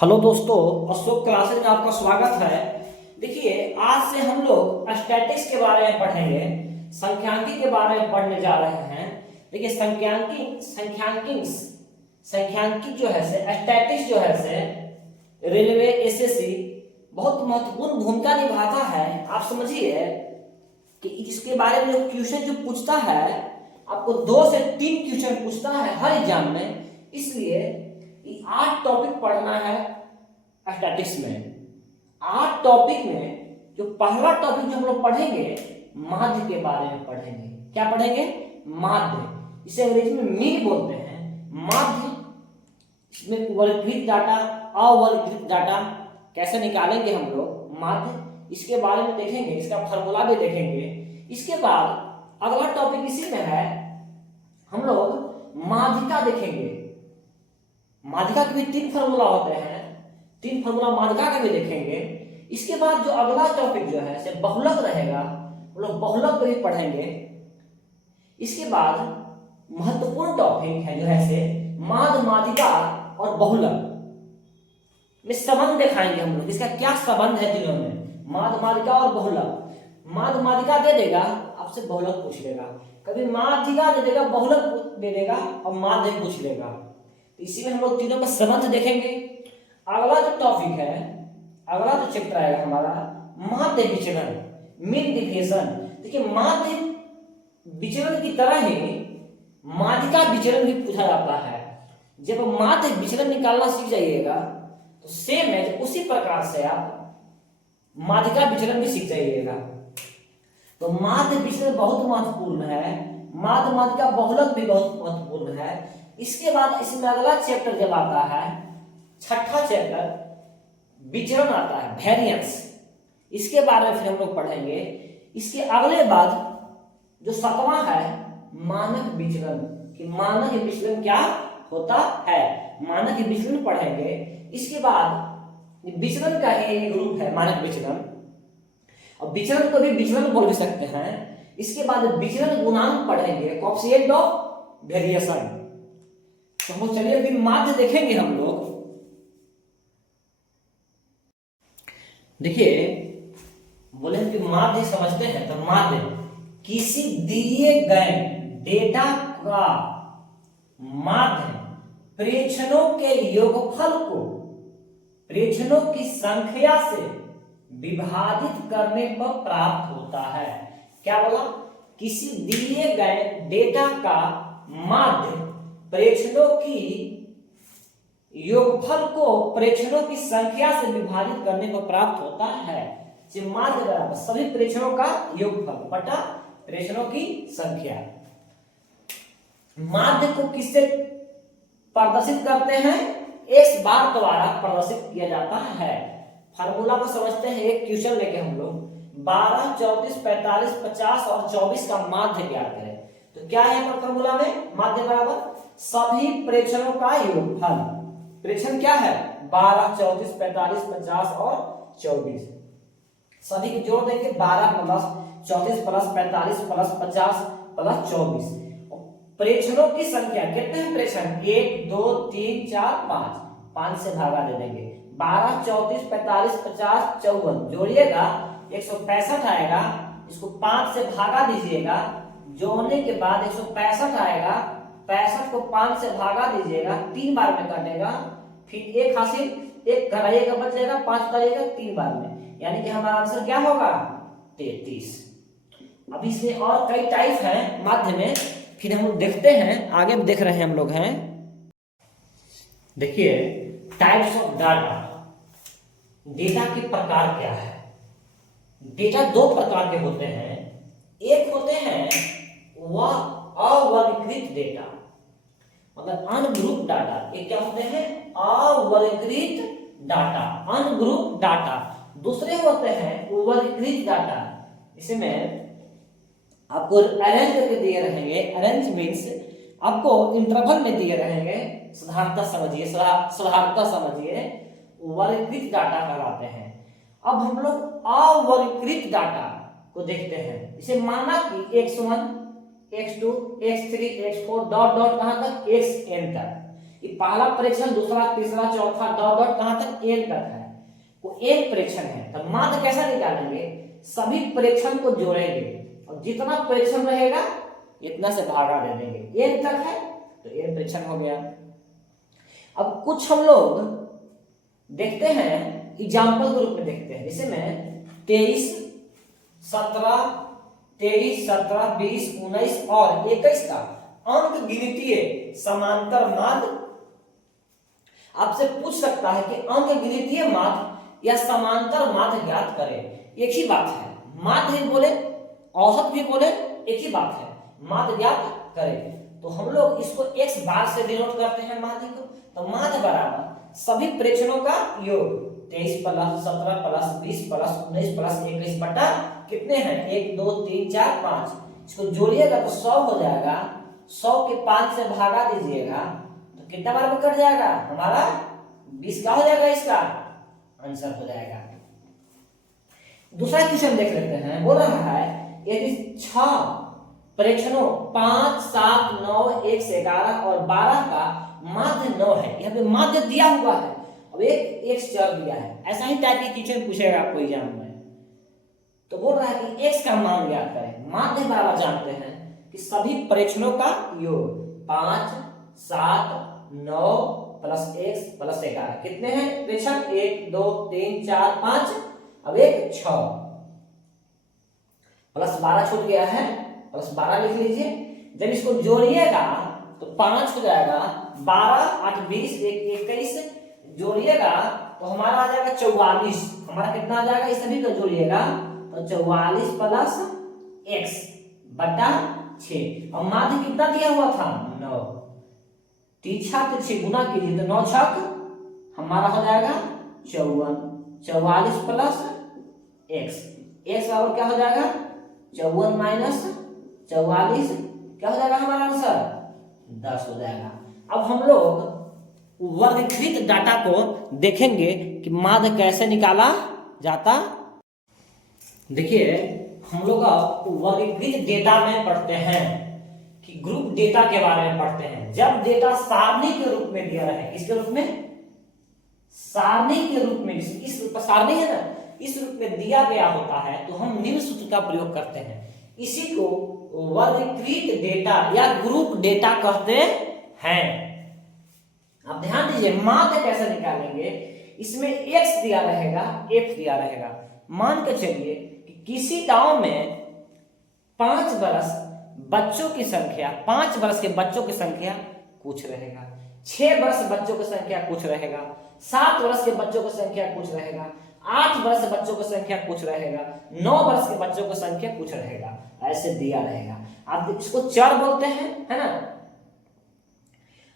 Hello दोस्तों, Ashok classes में आपका स्वागत है। देखिए, आज से हम लोग स्टैटिक्स के बारे में पढ़ेंगे, संख्यांकी के बारे में पढ़ने जा रहे हैं। देखिए, संख्यांकी जो है से स्टैटिक्स जो है से रेलवे एसएससी बहुत महत्वपूर्ण भूमिका निभाता है। आप समझिए कि इसके बारे में जो क्वेश्चन जो पूछता है, आपको 2 से 3 क्वेश्चन पूछता है हर एग्जाम में। इसलिए 8 टॉपिक पढ़ना है स्टैटिक्स में। 8 टॉपिक में जो पहला टॉपिक जो हम लोग पढ़ेंगे, माध्य के बारे में पढ़ेंगे। क्या पढ़ेंगे? माध्य। इसे अंग्रेजी में मीन बोलते हैं। माध्य, इसमें वर्गीकृत डाटा, अवर्गीकृत डाटा कैसे निकालेंगे हम लोग, माध्य, इसके बारे में देखेंगे। इसका फॉर्मूला भी देखेंगे। इसके बाद अगला टॉपिक इसी में है, हम लोग माध्यिका देखेंगे। माध्यिका के भी 3 फॉर्मूला होते हैं, 3 फॉर्मूला माध्यिका के भी देखेंगे। इसके बाद जो अगला टॉपिक जो है से बहुलक रहेगा, हम लोग बहुलक को भी पढ़ेंगे। इसके बाद महत्वपूर्ण टॉपिक है जो है से माध्य, माध्यिका और बहुलक में संबंध दिखाएंगे हम लोग। इसका क्या संबंध है तीनों में, माध्य, माध्यिका और बहुलक। माध्य माध्यिका दे देगा, आपसे बहुलक पूछ लेगा। कभी माध्यिका दे देगा, बहुलक दे देगा और माध्य पूछ लेगा। इसी में हम लोग तीनों का संबंध देखेंगे। अगला जो टॉपिक है, अगला जो चैप्टर आएगा हमारा, माध्य विचलन, मीन डिविएशन। देखिए, माध्य विचलन की तरह ही माध्यिका विचलन भी पूछा जाता है। जब माध्य विचलन निकालना सीख जाइएगा तो सेम है, उसी प्रकार से आप माध्यिका विचलन भी सीख जाइएगा। तो माध्य विचलन बहुत महत्वपूर्ण है, माध्य माध्यिका बहुलक भी बहुत महत्वपूर्ण है। इसके बाद इसमें अगला चैप्टर जब आता है, छठा चैप्टर विचरण आता है, वेरिएंस। इसके बारे में फिर हम लोग पढ़ेंगे। इसके अगले बाद जो 7वां है, मानक विचलन, कि मानक विचलन क्या होता है, मानक विचलन पढ़ेंगे। इसके बाद विचलन का ही ग्रुप है मानक विचलन, और विचलन को भी विचलन बोल भी सकते हैं। इसके बाद विचलन गुणांक पढ़ेंगे, कोएफिशिएंट ऑफ वेरिएशन। तो हम चलिए अभी माध्य देखेंगे हम लोग। देखिए, बोले कि माध्य समझते हैं, तो माध्य किसी दिए गए डेटा का माध्य प्रेक्षणों के योगफल को प्रेक्षणों की संख्या से विभाजित करने पर प्राप्त होता है। क्या बोला? किसी दिए गए डेटा का माध्य प्रेक्षणों की योगफल को प्रेक्षणों की संख्या से विभाजित करने पर प्राप्त होता है। माध्य बराबर सभी प्रेक्षणों का योगफल बटा प्रेक्षणों की संख्या। माध्य को किससे प्रदर्शित करते हैं? x बार द्वारा प्रदर्शित किया जाता है। फार्मूला को समझते हैं। एक क्वेश्चन लेके हम लोग 12, 34, 45, 50 और 24 का माध्य ज्ञात है। तो क्या है फार्मूला में? माध्य बराबर सभी प्रेक्षणों का योगफल। प्रेक्षण क्या है? 12, 34, 45, 50 और 24। सभी को जोड़ देंगे, 12 प्लस 34 प्लस 45 प्लस 50 प्लस 24। प्रेक्षणों की संख्या कितने हैं? प्रेक्षण 1, 2, 3, 4, 5, 5 से भागा दे देंगे। 12, 34, 45, 50, 54 जोड़िएगा 165 आएगा। इसको 5 से भागा दीजिएगा, जोड़ने के बाद 165 आएगा। 65 को 5 से भागा दीजिएगा, 3 बार में काटेगा। फिर एक हासिल, एक घटाइएगा, बच जाएगा, 5 उतारिएगा 3 बार में, यानी कि हमारा आंसर क्या होगा? 33। अब इसमें और कई टाइप हैं माध्य में, फिर हम लोग देखते हैं, आगे भी देख रहे हैं हम लोग हैं। देखिए, टाइप्स ऑफ डाटा, डेटा के प्रकार क्या है? डेटा 2 प्रकार के होते हैं। एक होते हैं वह अवर्गीकृत डेटा, मतलब अनग्रुप डाटा। ये क्या होते हैं? अवर्गीकृत डाटा, अनग्रुप डाटा। दूसरे होते हैं वर्गीकृत डाटा। इसमें आपको अरेंज करके दिए रहेंगे। अरेंज मीन्स आपको इंटरवल में दिए रहेंगे। साधारणता समझिए, साधारणता समझिए, वर्गीकृत डाटा कहलाते हैं। अब हम लोग अवर्गीकृत डाटा को देखते हैं। इसे माना कि x1, x2, x3, x4 dot dot कहां तक? xn तक। ये पहला प्रेक्षण, दूसरा, तीसरा, चौथा, डॉट डॉट कहां तक, एन तक है। वो एक प्रेक्षण है, तो माध्य कैसा निकालेंगे, सभी प्रेक्षण को जोड़ेंगे और जितना प्रेक्षण रहेगा इतना से भागा दे देंगे। एन तक है तो एन प्रेक्षण हो गया। अब कुछ हम लोग देखते हैं, एग्जाम्पल के रूप में देखते हैं, जैसे में 23, 17, 20, 19 और 21 का अंक गिनतीय समांतर माध्य आपसे पूछ सकता है कि अंक गिनतीय माध्य या समांतर माध्य ज्ञात करें। एक ही बात है, माध्य भी बोले औसत भी बोले, एक ही बात है, माध्य ज्ञात करें। तो हम लोग इसको x बार से डिनोट करते हैं माध्य को। तो माध्य बराबर सभी प्रेक्षणों का योग 23 प्लस 17 प्लस 20 प्लस 19 प्लस 21 बटा कितने हैं, 1 2 3 4 5। इसको जोड़िएगा तो 100 हो जाएगा। 100 के 5 से भागा दीजिएगा तो कितना बार में कट जाएगा, हमारा 20 का हो जाएगा, इसका आंसर हो जाएगा। दूसरा क्वेश्चन देख लेते हैं। बोल रहा है यदि 6 प्रेक्षणों 5, 7, 9, 1 से 11 और 12 का माध्य 9 है, यहाँ पे माध्य दिया हुआ है, अब एक x चर दिया है। ऐसा ही टाइप की क्वेश्चन पूछेगा आपको एग्जाम में। तो बोल रहा है कि x का मान ज्ञात करें। माध्य बराबर जानते हैं कि सभी प्रेक्षणों का योग 5, 7, 9 प्लस 1 प्लस 11 कितने हैं प्रेक्षण, 1 2 3 4 5, अब एक 6 प्लस 12 छूट गया है, प्लस 12 लिख लीजिए। जब इसको जोड़िएगा तो 5 हो जाएगा, 12 8 20 1 21 जोड़िएगा तो हमारा आ जाएगा 44। हमारा कितना आ जाएगा, इस सभी को जोड़िएगा तो 44 प्लस x बटा 6। अब माध्य कितना दिया हुआ था, 9। 3 छक 6 गुना कीजिए तो 9 छक हमारा हो जाएगा 54। 44 प्लस x, x बराबर क्या हो जाएगा, 54 माइनस 44 क्या हो जाएगा हमारा आंसर, 10 हो जाएगा। अब हम लोग वर्गीकृत डाटा को देखेंगे कि माध्य कैसे निकाला जाता। देखिए हम लोग वर्गीकृत डेटा में पढ़ते हैं कि ग्रुप डेटा के बारे में पढ़ते हैं। जब डेटा सारणी के रूप में दिया रहे, इसके रूप में, सारणी के रूप में, इस सारणी है ना, इस रूप में दिया गया होता है तो हम निम्न सूत्र का प्रयोग करते हैं। इसी को वर्गीकृत डेटा या ग्रुप डेटा कहते हैं। अब ध्यान दीजिए माध्य कैसे निकालेंगे। इसमें x दिया रहेगा, f दिया रहेगा। मान के चलिए कि किसी गांव में 5 वर्ष बच्चों की संख्या, 5 वर्ष के बच्चों की संख्या कुछ रहेगा, 6 वर्ष बच्चों की संख्या कुछ रहेगा, 7 वर्ष के बच्चों की संख्या कुछ रहेगा, 8 वर्ष बच्चों की संख्या कुछ रहेगा, 9 वर्ष के बच्चों की संख्या कुछ रहेगा। ऐसे दिया रहेगा। आप इसको चर बोलते हैं, है ना।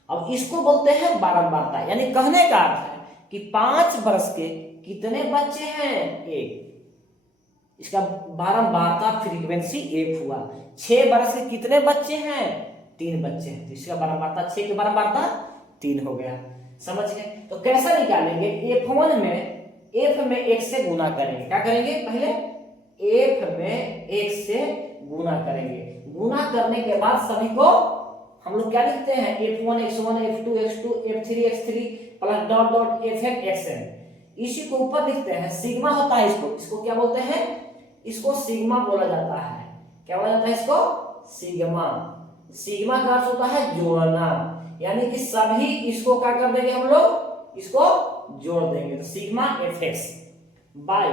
अब इसको बोलते हैं बारंबारता, यानी कहने का अर्थ है कि 5 वर्ष के कितने बच्चे हैं, 1। इसका बारंबारता फ्रीक्वेंसी 1 हुआ। 6 वर्ष के कितने बच्चे हैं, 3 बच्चे हैं, तो इसका बारंबारता 6 की बारंबारता 3 हो गया। समझ गए। तो कैसा निकालेंगे, f1 में f में 1 से गुना करेंगे। क्या करेंगे, पहले f में 1 से गुना करेंगे। गुना करने के बाद सभी को हम लोग क्या लिखते हैं, f1 x1 f2 x2 f3 x3 plus dot dot fn xn। इसी को ऊपर लिखते हैं, सिग्मा होता है इसको क्या बोलते हैं, इसको सिग्मा बोला जाता है। क्या बोला जाता है इसको, सिग्मा। सिग्मा का अर्थ होता है जोड़ना, यानी कि सभी इसको क्या कर देंगे हम लोग, इसको जोड़ देंगे। तो सिग्मा fx बाय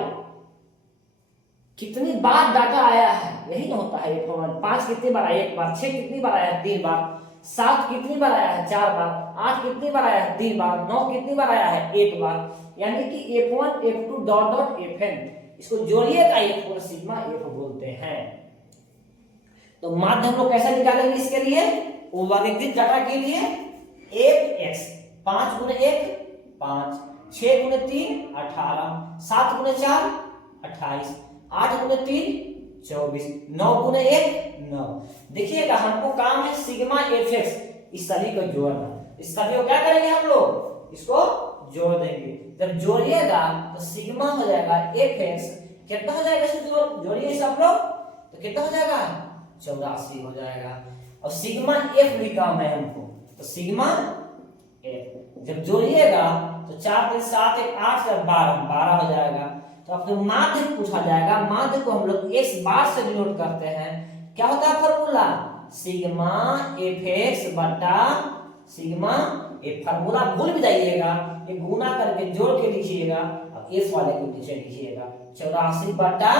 कितनी बार डाटा आया है, यही ना होता है। 5 कितनी बार आया, 1 बार। 6 कितनी बार आया है, 3 बार। 7 कितनी बार आया है, 4 बार। 8 कितनी बार आया है, 3 बार। 9 कितनी बार आया है, 1 बार। यानी कि f1 f2 dot dot fn, इसको जोड़िएगा, ये पूरा सिग्मा f बोलते हैं। तो माध्य हम लोग कैसे निकालेंगे इसके लिए, वर्गीकृत डाटा के लिए fx 5 गुने 1 5, 6 गुने 3 18, 7 गुने 4 28, 8 गुने 3 24, 9 गुने 1 9। देखिएगा हमको काम है सिग्मा fx, इस सभी को जोड़ना। इस सभी को क्या करेंगे हम लोग, इसको जोड़ देंगे। जब जोड़िएगा तो सिग्मा हो जाएगा fx, कितना हो जाएगा, इसको जोड़िए सब लोग तो कितना हो जाएगा, 84 हो जाएगा। और सिग्मा f भी काम है हमको, तो सिग्मा एफ। जब जोड़िएगा तो 4 3 7 1 8 से 12 12 हो जाएगा। तो आपको माध्य पूछा जाएगा, माध्य को हम लोग एक्स बार से डिनोट करते हैं। क्या होता है फॉर्मूला? सिग्मा एफ एक्स बटा सिग्मा एफ। फॉर्मूला भूल भी जाइएगा, ये गुना करके जोड़ के लिखिएगा और एस वाले को नीचे लिखिएगा। 84 बटा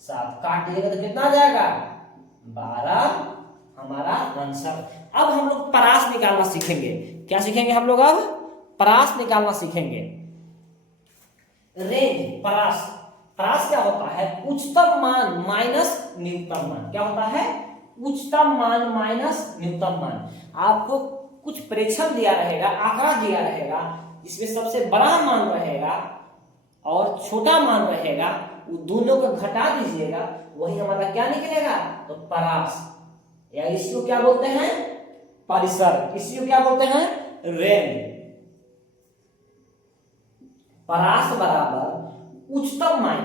7 काट दीजिएगा तो कितना आ जाएगा? 12 हमारा आंसर। अब हम लोग परास निकालना सीखेंगे। क्या सीखेंगे हम लोग? अब परास निकालना सीखेंगे। रेंज परास, परास क्या होता है? उच्चतम मान माइनस न्यूनतम मान। क्या होता है? उच्चतम मान माइनस न्यूनतम मान। आपको कुछ प्रेक्षण दिया रहेगा, आंकड़ा दिया रहेगा, जिसमें सबसे बड़ा मान रहेगा और छोटा मान रहेगा, वो दोनों को घटा दीजिएगा, वही हमारा क्या निकलेगा? तो परास, या इसको क्या बोलते हैं? परिसर। इसको क्या बोलते हैं? रेंज। परास बराबर उच्चतम मान।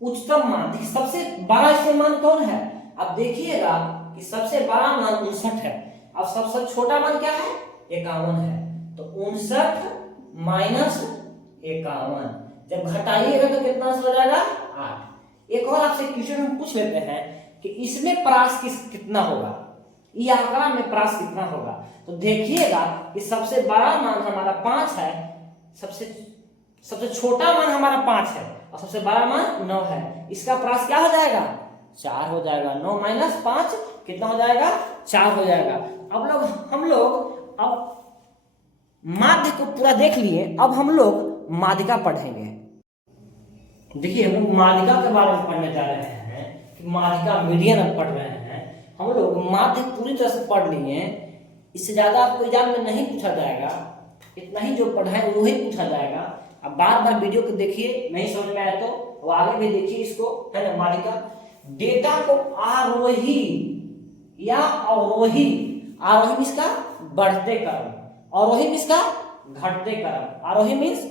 उच्चतम मान देखिए, सबसे बड़ा इसमें मान कौन है? अब देखिएगा कि सबसे बड़ा मान 59 है। अब सबसे छोटा मान क्या है? 51 है। तो 59 माइनस 51, जब घटाइएगा तो कितना हो जाएगा? 8। एक और आपसे क्वेश्चन हम पूछ लेते हैं कि इसमें परास कितना होगा, ये आंकड़ा में परास कितना होगा। तो देखिएगा कि सबसे बड़ा मान हमारा 5 है, सबसे छोटा मान हमारा 5 है और सबसे बड़ा मान 9 है। इसका परास क्या हो जाएगा? 4 हो जाएगा। 9 माइनस 5 कितना हो जाएगा? 4 हो जाएगा। हम लोग अब माध्य को पूरा देख लिए, अब हम लोग माध्यिका पढ़ेंगे। देखिए, हम लोग माध्यिका के बारे में पढ़ने जा रहे हैं कि माध्यिका मीडियन अब पढ़ रहे हैं। हम लोग माध्य पूरी तरह से पढ़ लिए, इससे ज्यादा आपको एग्जाम में नहीं पूछा जाएगा, इतना ही जो पढ़ाए वही पूछा जाएगा। अब बार बार वीडियो को देखिए, नहीं समझ में आया तो आगे भी देखिए इसको, है ना। माध्यिका डेटा को आरोही या अवरोही, आरोही मीन्स का बढ़ते क्रम, अवरोही मीन्स का घटते क्रम। आरोही मीन्स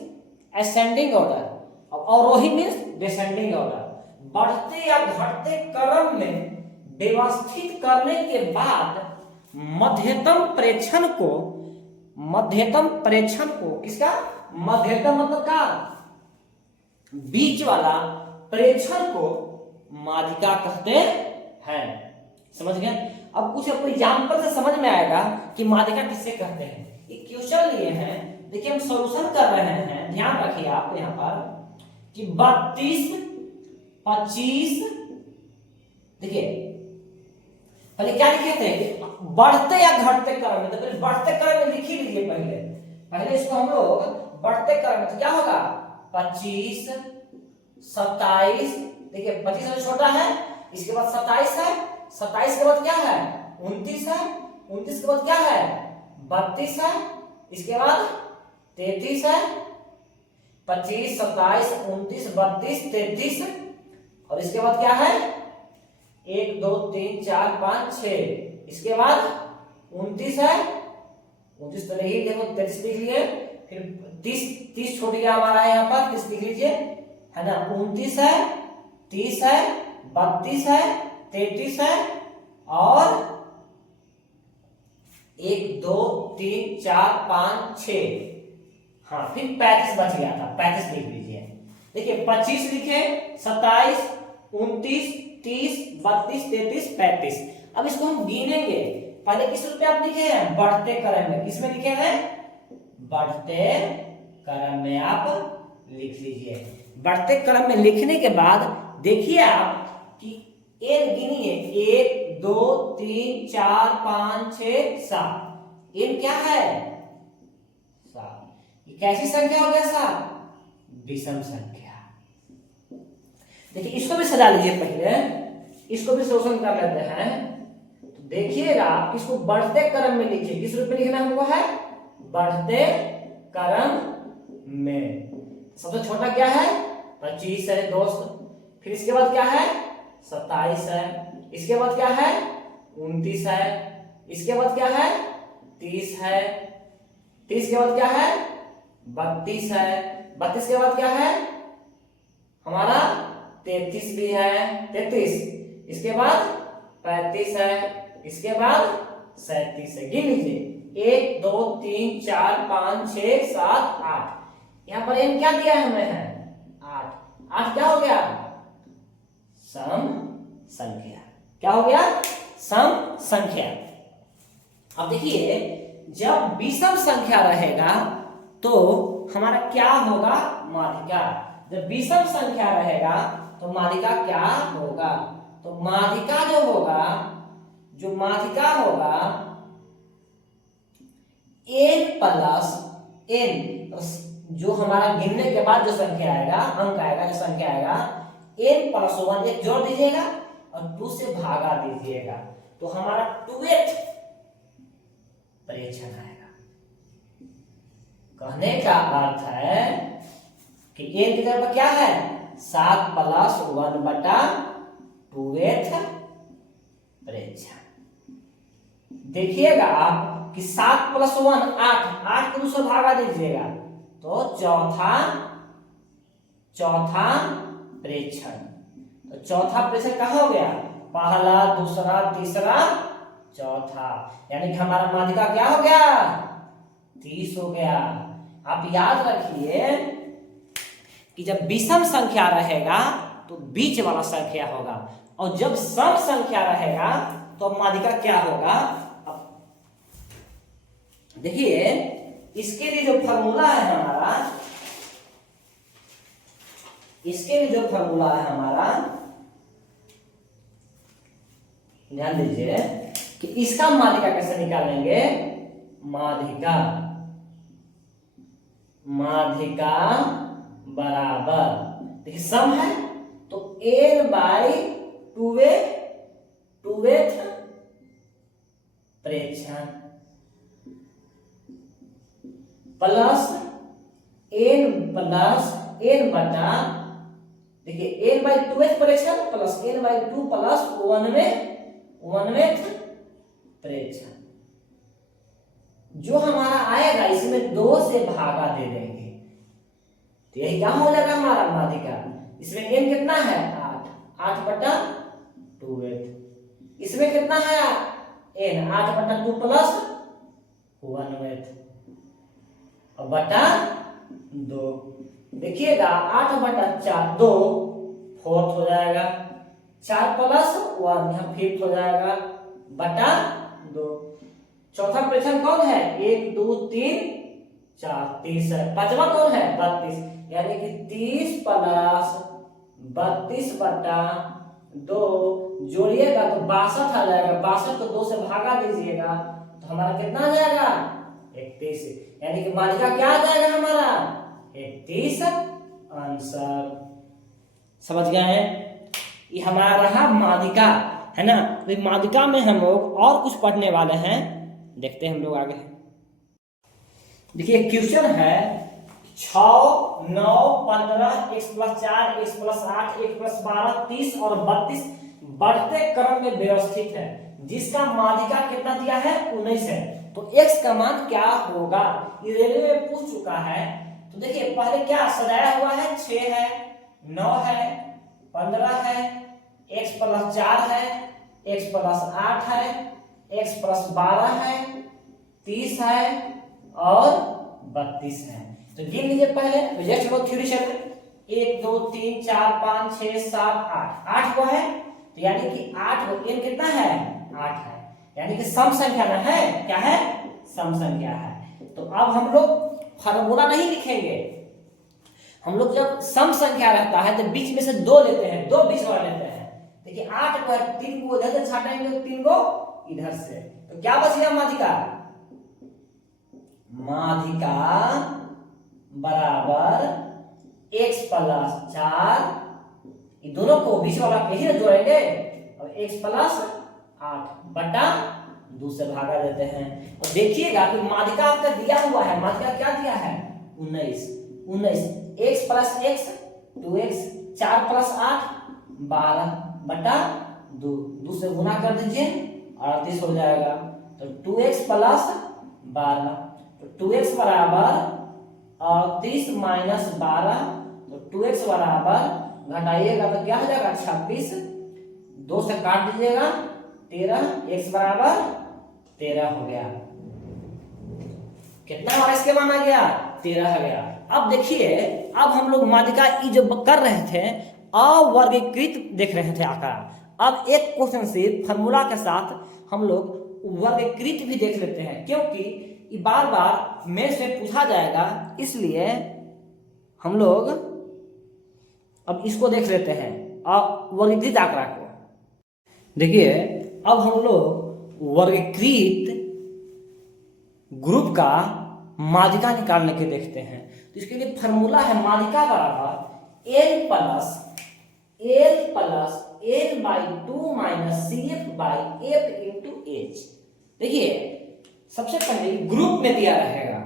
असेंडिंग ऑर्डर और अवरोही मीन्स डिसेंडिंग ऑर्डर। बढ़ते या घटते क्रम में व्यवस्थित करने के बाद मध्यतम प्रेक्षण को किसका? मध्यतम मतलब का बीच वाला प्रेक्षण को माध्यिका कहते हैं। समझ गए? अब कुछ आपको एग्जाम्पल से समझ में आएगा कि माध्यिका किससे कहते हैं। एक क्वेश्चन लिए हैं, देखिए हम सॉल्यूशन कर रहे हैं, ध्यान रखिए आप यहाँ पर कि 32 25, देखिए पहले क्या लिखे थे कि बढ़ते या घटते क्रम में, तो पहले बढ़ते क्रम में लिख ही लीजिए। पहले इसको हम लोग बढ़ते क्रम में, तो क्या होगा? 25 27, देखिए 25 सबसे छोटा है, इसके बाद 27 है, 27 के बाद क्या है? 29 है, 29 के बाद क्या है? 32 है, इसके बाद 33 है, 25 27 29 32 33, और इसके बाद क्या है? 1 2 3 4 5 6, इसके बाद 29 है, 29 तो नहीं, देखो 33 लिख लिए, फिर 30 छोड़ गया हमारा यहाँ पर, 30 लिख लीजिए, है ना। 29 है, 30 है, 32 है, 33 है, और 1 2 3 4 5 6, हाँ फिर 35 बच गया था, 35 लिख लीजिए। देखिए 25 लिखे, 27 29 30 32 33 35। अब इसको हम गिनेंगे। पहले किस रूप में आप लिखे हैं? बढ़ते क्रम में। किसमें लिखे हैं? बढ़ते क्रम में आप लिख लीजिए। बढ़ते क्रम में लिखने के बाद देखिए आप कि एन गिनिए, 1 2 3 4 5 6 7। एन क्या है? 7। ये कैसी संख्या हो गया साहब? विषम संख्या। देखिए इसको भी सजा लीजिए, पहले इसको भी शोषण कर लेते हैं। तो देखिएगा इसको बढ़ते क्रम में लिखिए। किस रूप में लिखना हमको है? बढ़ते क्रम में। सबसे छोटा क्या है? 25 है दोस्त, फिर इसके बाद क्या है? 27 है, इसके बाद क्या है? 29 है, इसके बाद क्या है? 30 है, 30 के बाद क्या है? 32 है, 32 के बाद क्या है हमारा? 33 भी है, 33, इसके बाद 35 है, इसके बाद 37 है। गिन लीजिए 1 2 3 4 5 6 7 8। यहां पर n क्या दिया है हमें है 8। 8 क्या हो गया सम संख्या। क्या हो गया सम संख्या। अब देखिए जब विषम संख्या रहेगा तो हमारा क्या होगा माध्यिका। जब विषम संख्या रहेगा तो माध्यिका क्या होगा। तो माध्यिका जो होगा n प्लस n, जो हमारा गिनने के बाद जो संख्या आएगा अंक आएगा जो संख्या आएगा n प्लस 1 एक जोड़ दीजिएगा और 2 से भागा दीजिएगा तो हमारा 2th प्रेक्षण आएगा। कहने का अर्थ है कि n की जगह पर क्या है 7 प्लस 1 बटा 2th प्रेक्षण। देखिएगा आप कि 7 प्लस 1 8, 8 को 2 से भागा दीजिएगा तो चौथा प्रेक्षण। तो चौथा प्रेक्षण कहाँ हो गया पहला दूसरा तीसरा चौथा, यानी कि हमारा माध्यिका क्या हो गया 30 हो गया। आप याद रखिए कि जब विषम संख्या रहेगा तो बीच वाला संख्या होगा और जब सम संख्या रहेगा तो माध्यिका क्या होगा। देखिए इसके लिए जो फॉर्मूला है हमारा, ध्यान दीजिए कि इसका माध्यिका कैसे निकालेंगे। माध्यिका बराबर देखिए सम है तो n बाई 2th प्रेक्षण प्लस n बटा देखिए n बाई 2th प्रेक्षण प्लस n बाई 2 प्लस 1वें प्रेक्षण। जो हमारा आएगा इसमें 2 से भागा दे देंगे तो यही क्या हो जाएगा हमारा माध्यिका। इसमें n कितना है 8 बटा 2th। इसमें कितना है n 8 बटा 2 प्लस 1वें और बटा 2। देखिएगा 8 बटा 4 2 4th हो जाएगा, 4 प्लस 1 यहाँ 5th हो जाएगा बटा 2। चौथा प्रेक्षण कौन है 1 2 3 4 30 है। पांचवा कौन है 32, यानी कि 30 प्लस 32 बटा 2 जोड़िएगा तो 62 आ जाएगा। 62 को 2 से भागा दीजिएगा तो हमारा कितना आ जाएगा 31, यानी कि माध्यिका क्या आ जाएगा हमारा 31 आंसर। समझ गए हैं। ये हमारा रहा माध्यिका है ना। तो माध्यिका में हम लोग और कुछ पढ़ने वाले हैं, देखते हैं हम लोग आगे। देखिए क्वेश्चन है 6 9 15 x plus 4 x plus 8 x plus 12 30 और 32 बढ़ते क्रम में व्यवस्थित है जिसका माध्यिका कितना दिया है 19 है। तो x का मान क्या होगा ये रेलवे में पूछ चुका है। तो देखिए पहले क्या सजाया हुआ है 6 है 9 है 15 है x प्लस 4 है x प्लस 8 है x प्लस 12 है 30 है और 32 है। तो गिन लीजिए पहले जस्ट वो थ्योरी से 1 2 3 4 5 6 7 8 को है तो यानी कि 8 को n कितना है 8 है, यानी कि सम संख्या में है क्या है सम संख्या है। तो अब हम लोग फार्मूला नहीं लिखेंगे, हम लोग जब सम संख्या रहता है तो बीच में से 2 लेते हैं, 2 बीच वाला लेते हैं। देखिए 8 को 3 को इधर से छाटेंगे 3 को इधर से तो क्या बचेगा माध्यिका बराबर x प्लस 4 ये दोनों को बीच वाला पे ही जोड़ेंगे और x प्लस 8 बटा 2 से भागा देते हैं। और देखिएगा कि माध्यिका आपका दिया हुआ है, माध्यिका क्या दिया है 19 x plus x 2x 4 plus 8 12 बटा 2 से गुना कर दीजिए 38 हो जाएगा। तो 2x प्लस 12 तो 2x बराबर 38 माइनस 12 तो 2x बराबर घटाइएगा तो क्या हो जाएगा 26, 2 से काट दीजिएगा 13, x बराबर 13 हो गया। कितना हमारा इसके मान आ गया 13 आ गया। अब देखिए, अब हम लोग माध्यिका ई जो कर रहे थे अवर्गीकृत देख रहे थे आंकड़ा। अब एक क्वेश्चन से फॉर्मूला के साथ हम लोग वर्गीकृत भी देख लेते हैं, क्योंकि ये बार बार मेंस में पूछा जाएगा, इसलिए हम लोग अब इसको देख लेते हैं अवर्गीकृत आंकड़ा को। देखिए, अब हम लोग वर्गीकृत ग्रुप का माध्यिका निकालने के देखते हैं। तो इसके लिए फॉर्मूला है माध्यिका बराबर L plus L by 2 minus C F by F into H. देखिए, सबसे पहले ग्रुप में दिया रहेगा,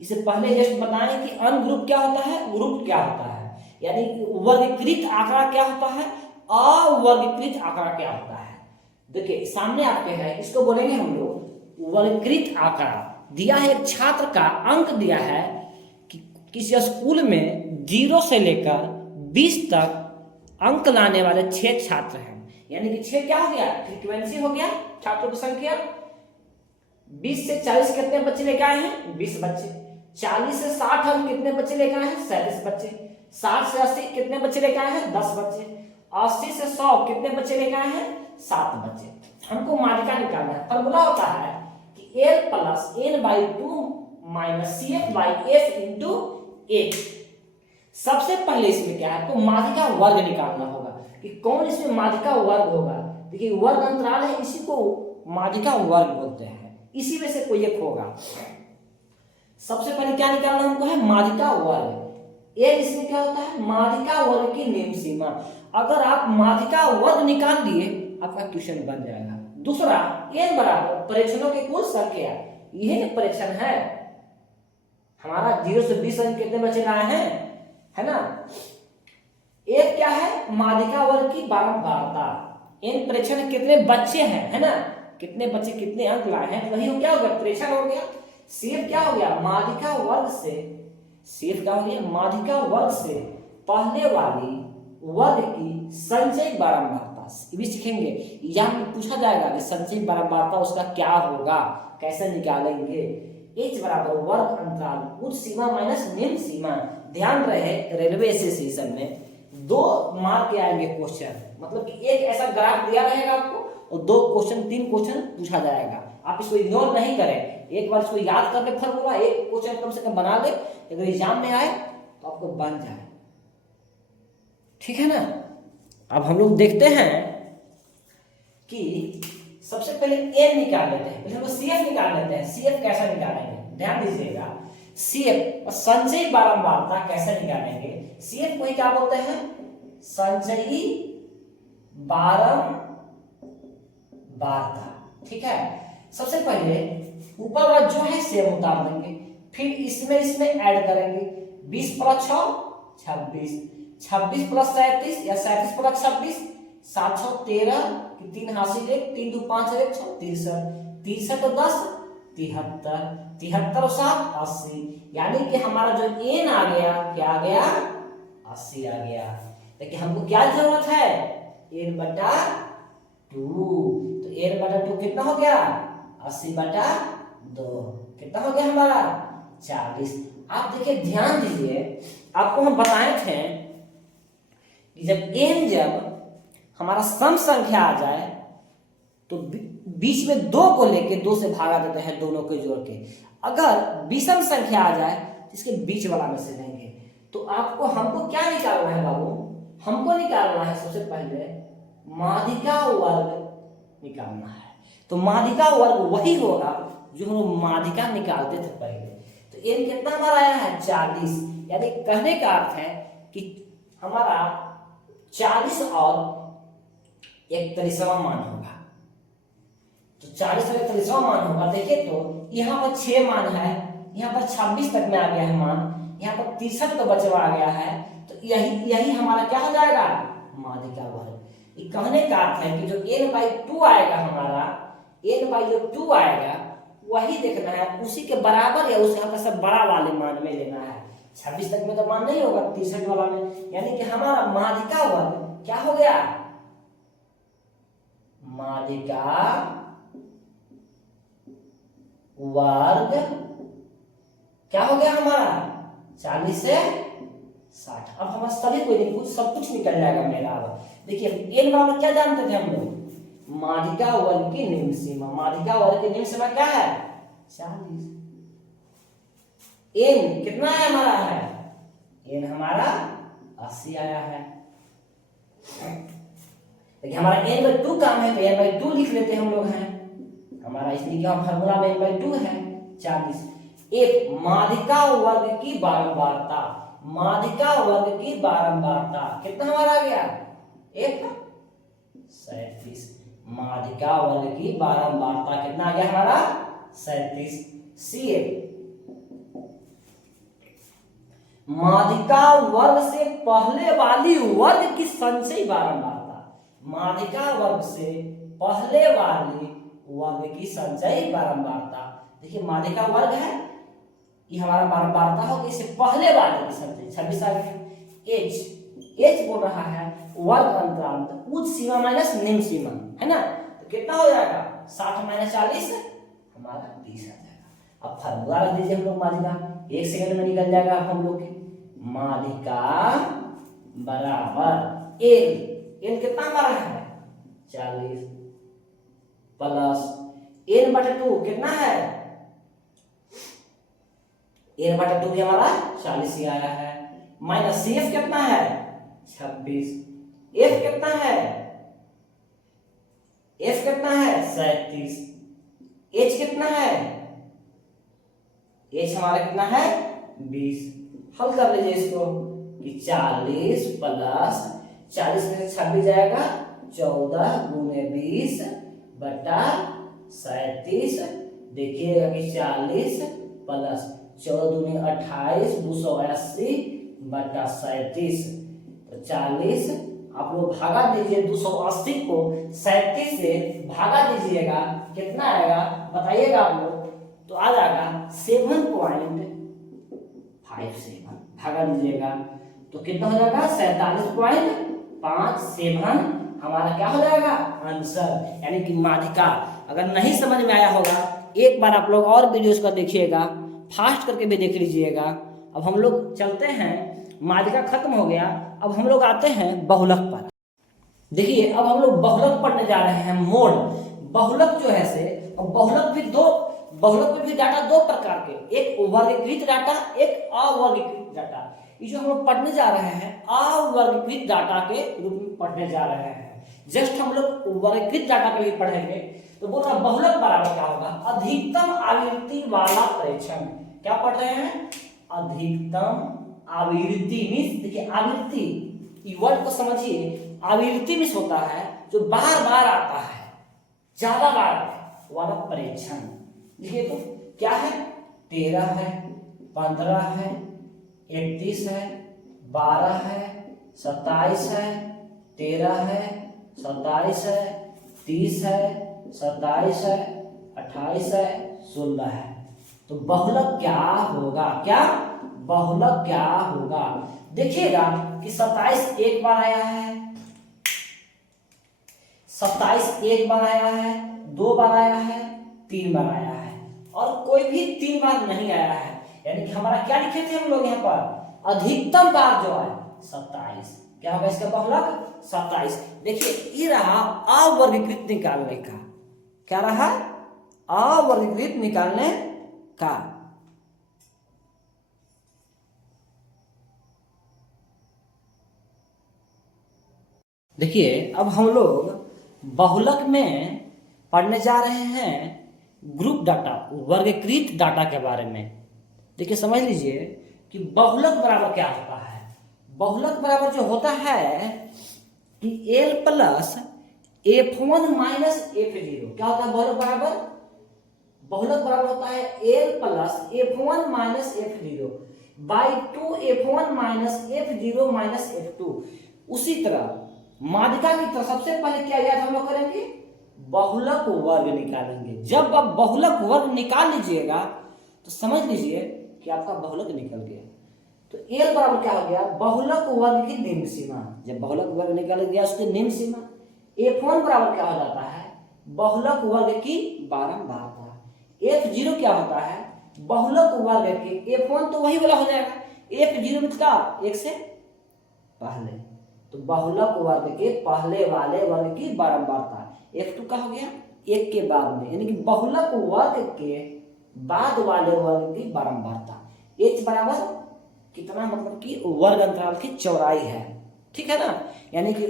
इससे पहले जस्ट बताएं कि अनग्रुप क्या होता है, ग्रुप क्या होता है, यानी वर्गीकृत आंकड़ा क्या होता है, अवर्गीकृत आंकड़ा क्या होता है। देखिए सामने आपके है, इसको बोलेंगे हम लोग वर्गीकृत आंकड़ा। दिया है एक छात्र का अंक दिया है कि किसी स्कूल में 0 से लेकर 20 तक अंक लाने वाले 6 छात्र हैं, यानी कि 6 क्या हो गया, फ्रीक्वेंसी हो गया छात्रों की संख्या। 20 से 40 कितने बच्चे लेकर आए हैं, 20 बच्चे। 40 से 60 हम कितने बच्चे लेकर आए हैं, 37 बच्चे। 60 से 80 कितने बच्चे लेकर आए हैं, 10 बच्चे। 80 से 100 कितने बच्चे लेकर आए हैं, 7 बच्चे। हमको माध्यिका निकालना है। फॉर्मूला होता है कि L plus N by 2 minus C F by F into H. सबसे पहले इसमें क्या है, आपको माध्यिका वर्ग निकालना होगा कि कौन इसमें माध्यिका वर्ग होगा। देखिए वर्ग अंतराल है, इसी को माध्यिका वर्ग बोलते हैं, इसी में से कोई एक होगा। सबसे पहले क्या निकालना हमको है, माध्यिका वर्ग। एक इसमें क्या होता है, माध्यिका वर्ग की निम्न सीमा। अगर आप माध्यिका वर्ग निकाल दिए, आपका क्वेश्चन बन जाएगा। दूसरा, एन बराबर परीक्षणों की कुल संख्या, यह परीक्षण है हमारा। 0 से 20 अंक कितने बचे लाए हैं, है ना। एक क्या है, माध्यिका वर्ग की बारंबारता। एन परीक्षण कितने बच्चे हैं, है ना, कितने बच्चे कितने अंक लाए हैं, वही क्या हो गया, परीक्षण हो गया। सीएफ क्या हो गया, माध्यिका वर्ग से, सीएफ क्या हो गया, माध्यिका वर्ग से पहले वाली वर्ग की संचयी बारंबारता। भी सीखेंगे, एग्जाम में पूछा जाएगा कि संचयी बारंबारता उसका क्या होगा, कैसे निकालेंगे। एच बराबर वर्ग अंतराल उच्च सीमा माइनस निम्न सीमा। ध्यान रहे, रेलवे एसोसिएशन में 2 मार्क के आएंगे क्वेश्चन, मतलब कि एक ऐसा ग्राफ दिया रहेगा आपको और 2 क्वेश्चन 3 क्वेश्चन पूछा जाएगा। आप इसको इग्नोर नहीं करें, एक बार इसको याद कर ले फॉर्मूला, एक क्वेश्चन कम से कम बना ले, अगर एग्जाम में आए तो आपको बन जाए, ठीक है ना। अब हम लोग देखते हैं कि सबसे पहले एन निकाल लेते हैं, पहले हम सीएफ निकाल लेते हैं। सीएफ कैसा निकालेंगे, ध्यान दीजिएगा। सीएफ संचयी बारंबारता कैसे निकालेंगे, सीएफ को ही क्या बोलते हैं, संचयी बारंबारता, ठीक है। सबसे पहले ऊपर वाला जो है सेम उतार देंगे, फिर इसमें ऐड करेंगे। 20 प्लस 6 26, 26 प्लस 37 या 37 प्लस 26, 7 6 13 कि 3 हासिल 1, 3 2 5 1 6 63, 63 और 10 73, 73 और 7 80, यानी कि हमारा जो एन आ गया, क्या आ गया, 80 आ गया। लेकिन हमको क्या जरूरत है, एन बटा 2। तो एन बटा 2 कितना हो गया, 80 बटा 2 कितना हो गया हमारा, 40। आप देखिए, ध्यान दीजिए, आपको हम बताए थे कि जब हमारा सम संख्या आ जाए तो बीच में 2 को लेके 2 से भागा देते हैं, दोनों को जोड़ के। अगर विषम संख्या आ जाए तो इसके बीच वाला में से लेंगे। तो हमको क्या निकालना है बाबू, हमको निकालना है सबसे पहले माध्यिका वर्ग निकालना है। तो माध्यिका वर्ग वही होगा जो हम माध्यिका निकालते थे पहले। तो एन कितना हमारा आया है, 40, यानी कहने का अर्थ है कि हमारा 40 और 41वां मान होगा। तो 40 और 41वां मान होगा। देखिए तो यहाँ पर 6 मान है, यहाँ पर 26 तक में आ गया है मान, यहाँ पर 63 तो बचवा आ गया है। तो यही हमारा क्या हो जाएगा, माध्यिका वर्ग। ये कहने का अर्थ है कि जो n/2 आएगा हमारा, n/2 आएगा वही देखना है, उसी के बराबर या उससे हल्का सा बड़ा वाले मान में लेना है। 26 तक में तो मान नहीं होगा, 63 वाला में, यानी कि हमारा माध्यिका वर्ग क्या हो गया, माध्यिका वर्ग क्या हो गया हमारा 40 से 60। अब हमारा सभी कोई सब कुछ निकल जाएगा मेरा। अब देखिए एन बराबर क्या जानते थे हम लोग, माध्यिका वर्ग की निम्न सीमा। माध्यिका वर्ग की निम्न सीमा क्या है 40। एन कितना है हमारा है, एन हमारा 80 आया है। देखिए हमारा n बाई 2 काम है तो n बाई 2 लिख लेते हम लोग हैं हमारा, इसलिए क्या फॉर्मूला में n बाई 2 है 40। एक माध्यिका वर्ग की बारंबारता, माध्यिका वर्ग की बारंबारता कितना हमारा आ गया 37। माध्यिका वर्ग की बारंबारता कितना आ गया हमारा 37। सी माध्यिका वर्ग से पहले वाली वर्ग की संचयी बारंबारता, माध्यिका वर्ग से पहले वाली वर्ग की संचयी बारंबारता। देखिए माध्यिका वर्ग है, ये हमारा बारंबारता हो, इससे पहले वाले की संचयी 26 आ गया। एच बोल रहा है वर्ग अंतराल उच्च सीमा माइनस निम्न सीमा है ना, तो कितना हो जाएगा 60 माइनस 40 हमारा 30 आ जाएगा। अब फार्मूला रख दीजिए हम लोग माध्यिका, 1 सेकंड में निकल जाएगा हम लोग के। माध्यिका बराबर एन कितना हमारा है 40 प्लस n बटे 2 कितना है, n बटे 2 भी हमारा 40 ही आया है, माइनस सी एफ कितना है 26, एफ कितना है 37, एच कितना है, एच हमारा कितना है 20। हल कर लीजिए इसको कि 40 प्लस 40 में से 26 जाएगा 14 गुने 20 बटा 37। देखिएगा कि 40 प्लस 14 दूनी 28 280 बटा 37। तो 40 आप लोग भागा दीजिए 280 को 37 से भागा दीजिएगा कितना आएगा बताइएगा आप लोग, तो आ जाएगा 7.57 भागा दीजिएगा तो कितना हो जाएगा 47.57 हमारा क्या हो जाएगा आंसर, यानी कि माध्यिका। अगर नहीं समझ में आया होगा एक बार आप लोग और वीडियोस का देखिएगा, फास्ट करके भी देख लीजिएगा। अब हम लोग चलते हैं, माध्यिका खत्म हो गया, अब हम लोग आते हैं बहुलक पर। देखिए अब हम लोग बहुलक पढ़ने जा रहे हैं, मोड। बहुलक जो है से, बहुलक में भी डाटा दो प्रकार के, एक वर्गीकृत डाटा, एक अवर्गीकृत डाटा। ये जो हम लोग पढ़ने जा रहे हैं अवर्गीकृत डाटा के रूप में पढ़ने जा रहे हैं। जस्ट हम लोग वर्गीकृत डाटा के लिए पढ़ेंगे। तो बोल रहा बहुलक बराबर क्या होगा, अधिकतम आवृत्ति वाला परीक्षण। क्या पढ़ रहे हैं, अधिकतम आवृत्ति मीन्स, देखिए आवृत्ति ये वर्ड को समझिए, आवृत्ति मीन्स होता है जो बार बार आता है, ज्यादा बार वाला परीक्षण। देखिए तो क्या है 13 है, 15 है, 31 है, 12 है, 27 है, 13 है, 27 है, 30 है, 27 है, 28 है, 16 है। तो बहुलक क्या होगा, क्या बहुलक क्या होगा, देखिएगा कि 27 एक बार आया है, 27 एक बार आया है, 2 बार आया है, 3 बार आया है, और कोई भी 3 बार नहीं आया है। यानी कि हमारा क्या लिखे थे हम लोग यहाँ पर, अधिकतम बार जो है 27। क्या होगा इसका बहुलक 27। देखिए ये रहा अवर्गीकृत निकालने का, क्या रहा अवर्गीकृत निकालने का। देखिए अब हम लोग बहुलक में पढ़ने जा रहे हैं ग्रुप डाटा, वर्गीकृत डाटा के बारे में। देखिए समझ लीजिए कि बहुलक बराबर क्या होता है। बहुलक बराबर जो होता है कि L plus F1 minus F0। क्या होता है बहुलक बराबर, बहुलक बराबर होता है L plus F1 minus F0 by 2F1 minus F0 minus F2। उसी तरह माध्यिका की तरह सबसे पहले क्या याद हम लोग करेंगे, बहुलक वर्ग निकालेंगे। जब आप बहुलक वर्ग निकाल लीजिएगा तो समझ लीजिए कि आपका बहुलक निकल गया। तो L बराबर क्या हो गया, बहुलक वर्ग की निम्न सीमा। जब बहुलक वर्ग निकल गया उसकी निम्न सीमा। F1 बराबर क्या हो जाता है, बहुलक वर्ग की बारंबारता। F0 क्या होता है, बहुलक वर्ग के F1 तो वही वाला हो जाएगा, F0 में था एक से पहले, तो बहुलक वर्ग के पहले वाले वर्ग की बारंबारता। F2 का हो गया एक के बाद में, यानी कि बहुलक वर्ग के बाद वाले वर्ग की बारंबारता। H बराबर कितना, मतलब कि वर्ग अंतराल की चौड़ाई है, ठीक है ना। यानी कि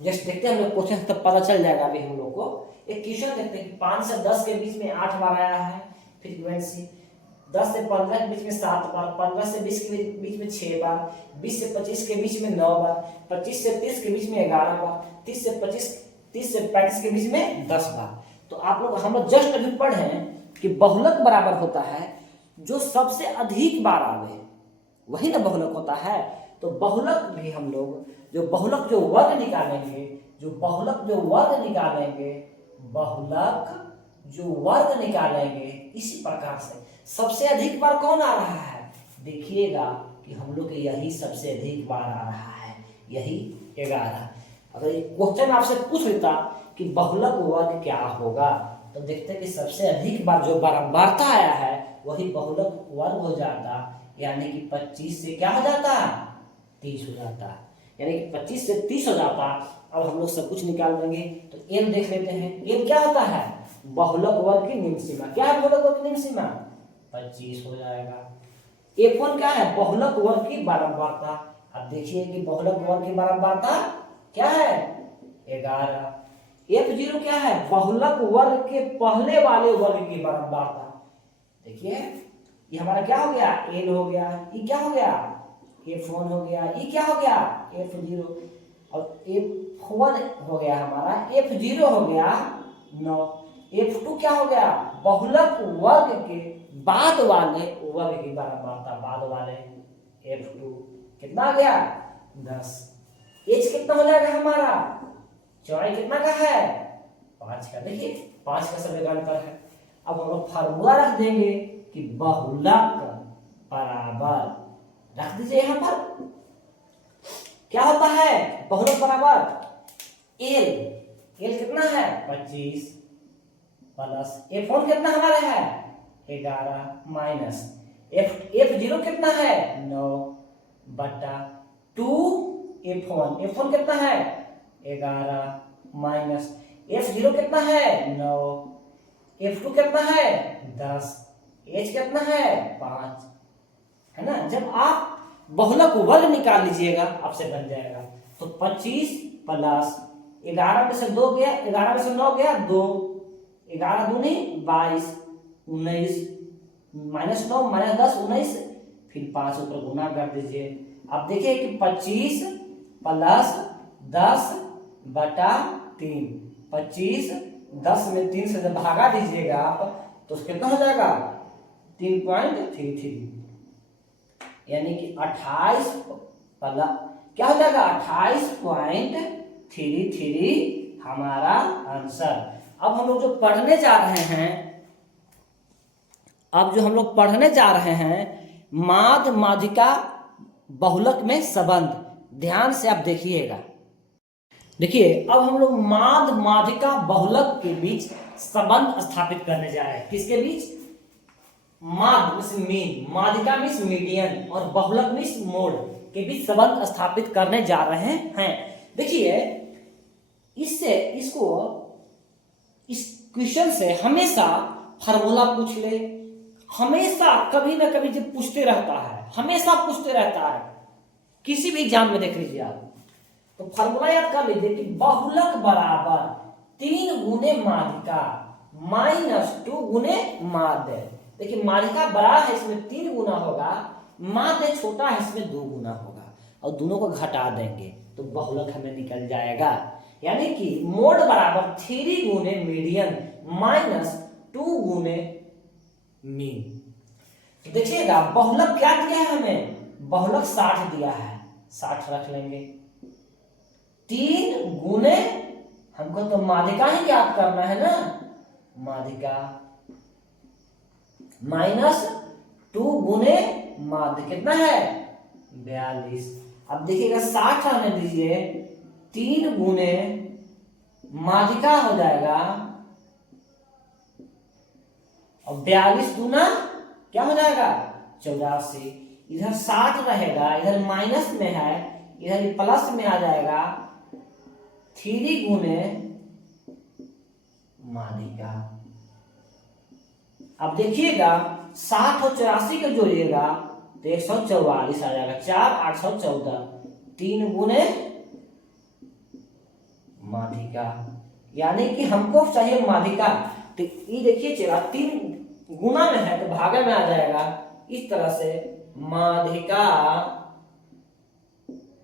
जस्ट देखते हैं हम लोग क्वेश्चन, तब पता चल जाएगा अभी हम लोग को। एक क्वेश्चन देखते हैं कि 5 से 10 के बीच में 8 बार आया है फ्रीक्वेंसी, 10 से 15 के बीच में 7 बार, 15 से 20 के बीच में 6 बार, 20 से 25 के बीच में 9 बार, 25 से 30 के बीच में 11 बार, 30 से 35 के बीच में 10 बार। तो आप लोग, हम लोग जस्ट अभी पढ़े हैं कि बहुलक बराबर होता है जो सबसे अधिक बार आवे, वही ना बहुलक होता है। तो बहुलक भी हम लोग जो बहुलक जो वर्ग निकालेंगे, इसी प्रकार से सबसे अधिक बार कौन आ रहा है, देखिएगा कि हम लोग के यही सबसे अधिक बार आ रहा है, यही 11। अगर ये क्वेश्चन आपसे पूछ लेता कि बहुलक वर्ग क्या होगा, तो देखते हैं कि सबसे अधिक बार जो बारंबारता आया है वही बहुलक वर्ग हो जाता, यानी कि 25 से क्या हो जाता, 30 हो जाता, यानी कि 25 से 30 हो जाता। अब हम लोग सब कुछ निकाल देंगे, तो m देख लेते हैं। m क्या होता है, बहुलक वर्ग की निम्न सीमा। क्या है बहुलक वर्ग की निम्न सीमा, 25 हो जाएगा। F1 क्या है, बहुलक वर्ग की बारंबारता। अब देखिए कि बहुलक वर्ग की बारंबारता क्या है, 11। F0 क्या है, बहुलक वर्ग के पहले वाले वर्ग की बारंबारता। देखिए ये हमारा क्या हो गया, L हो गया, ये क्या हो गया, F1 हो गया, ये क्या हो गया, F0, और F1 हो गया हमारा, F0 हो गया 9, F2 क्या हो गया, बहुलक वर्ग के बाद वाले वर्ग की बारंबारता, बाद वाले F2 कितना आ गया, 10। H कितना हो जाएगा हमारा, चौड़ाई कितना का है, 5 का। देखिए 5 का सब अंतर है। अब हम लोग फार्मूला रख देंगे कि बहुलक बराबर, रख दीजिए यहां पर, क्या होता है बहुलक बराबर L कितना है, 25 प्लस F1 कितना हमारे है, 11 माइनस F0 कितना है, 9 बटा 2 F1 कितना है, 11 माइनस F0 कितना है, 9, F2 कितना है, 10, H कितना है, 5, है ना। जब आप बहुलक वर्ग निकाल लीजिएगा आपसे बन जाएगा, तो 25 प्लस 11 में से 2 गया, 11 में से 9 गया 2, 11 दूनी 22, 19 माइनस 9 माइनस 10 19, फिर 5 ऊपर गुना कर दीजिए। अब देखिए कि 25 प्लस 10 बटा 3, 25 10 में 3 से जब भागा दीजिएगा आप तो कितना हो जाएगा, 3.33, यानी कि 28 प्लस क्या हो जाएगा, 28.33 हमारा आंसर। अब हम लोग जो पढ़ने जा रहे हैं, माध्य माध्यिका बहुलक में संबंध, ध्यान से आप देखिएगा। देखिए अब हम लोग माध्य माध्यिका बहुलक के बीच संबंध स्थापित करने जा रहे हैं। किसके बीच, माध्य मींस मीन, माध्यिका मींस मीडियन, और बहुलक मींस मोड के बीच संबंध स्थापित करने जा रहे हैं। देखिए इस क्वेश्चन से हमेशा फार्मूला पूछ ले, हमेशा कभी ना कभी जब पूछते रहता है, हमेशा पूछते रहता है, किसी भी एग्जाम में देख लीजिए आप। तो फार्मूला याद कर लीजिए कि बहुलक बराबर 3 गुने माध्यिका माइनस 2 गुने माध्य। देखिए माध्यिका बड़ा है इसमें 3 गुना होगा, माध्य छोटा है इसमें 2 गुना होगा, और दोनों को घटा देंगे तो बहुलक हमें निकल जाएगा। यानी कि मोड बराबर 3 गुने मीडियन माइनस 2 गुने मीन। तो देखिएगा बहुलक क्या दिया है हमें, बहुलक 60 दिया है, 60 रख लेंगे। 3 गुने, हमको तो माध्यिका ही ज्ञात करना है ना, माध्यिका माइनस 2 गुने माध्य कितना है, 42। अब देखिएगा 60 आने दीजिए, 3 गुने माध्यिका हो जाएगा और 42 दूना क्या हो जाएगा 84। इधर 60 रहेगा, इधर माइनस में है, इधर प्लस में आ जाएगा 3 गुने माध्यिका। अब देखिएगा 60 और 84 को जोड़िएगा तो 144 आ जाएगा, 4 814, 3 गुने माध्यिका, यानी कि हमको चाहिए माध्यिका। तो ये देखिए चला 3 गुना में है तो भागे में आ जाएगा। इस तरह से माध्यिका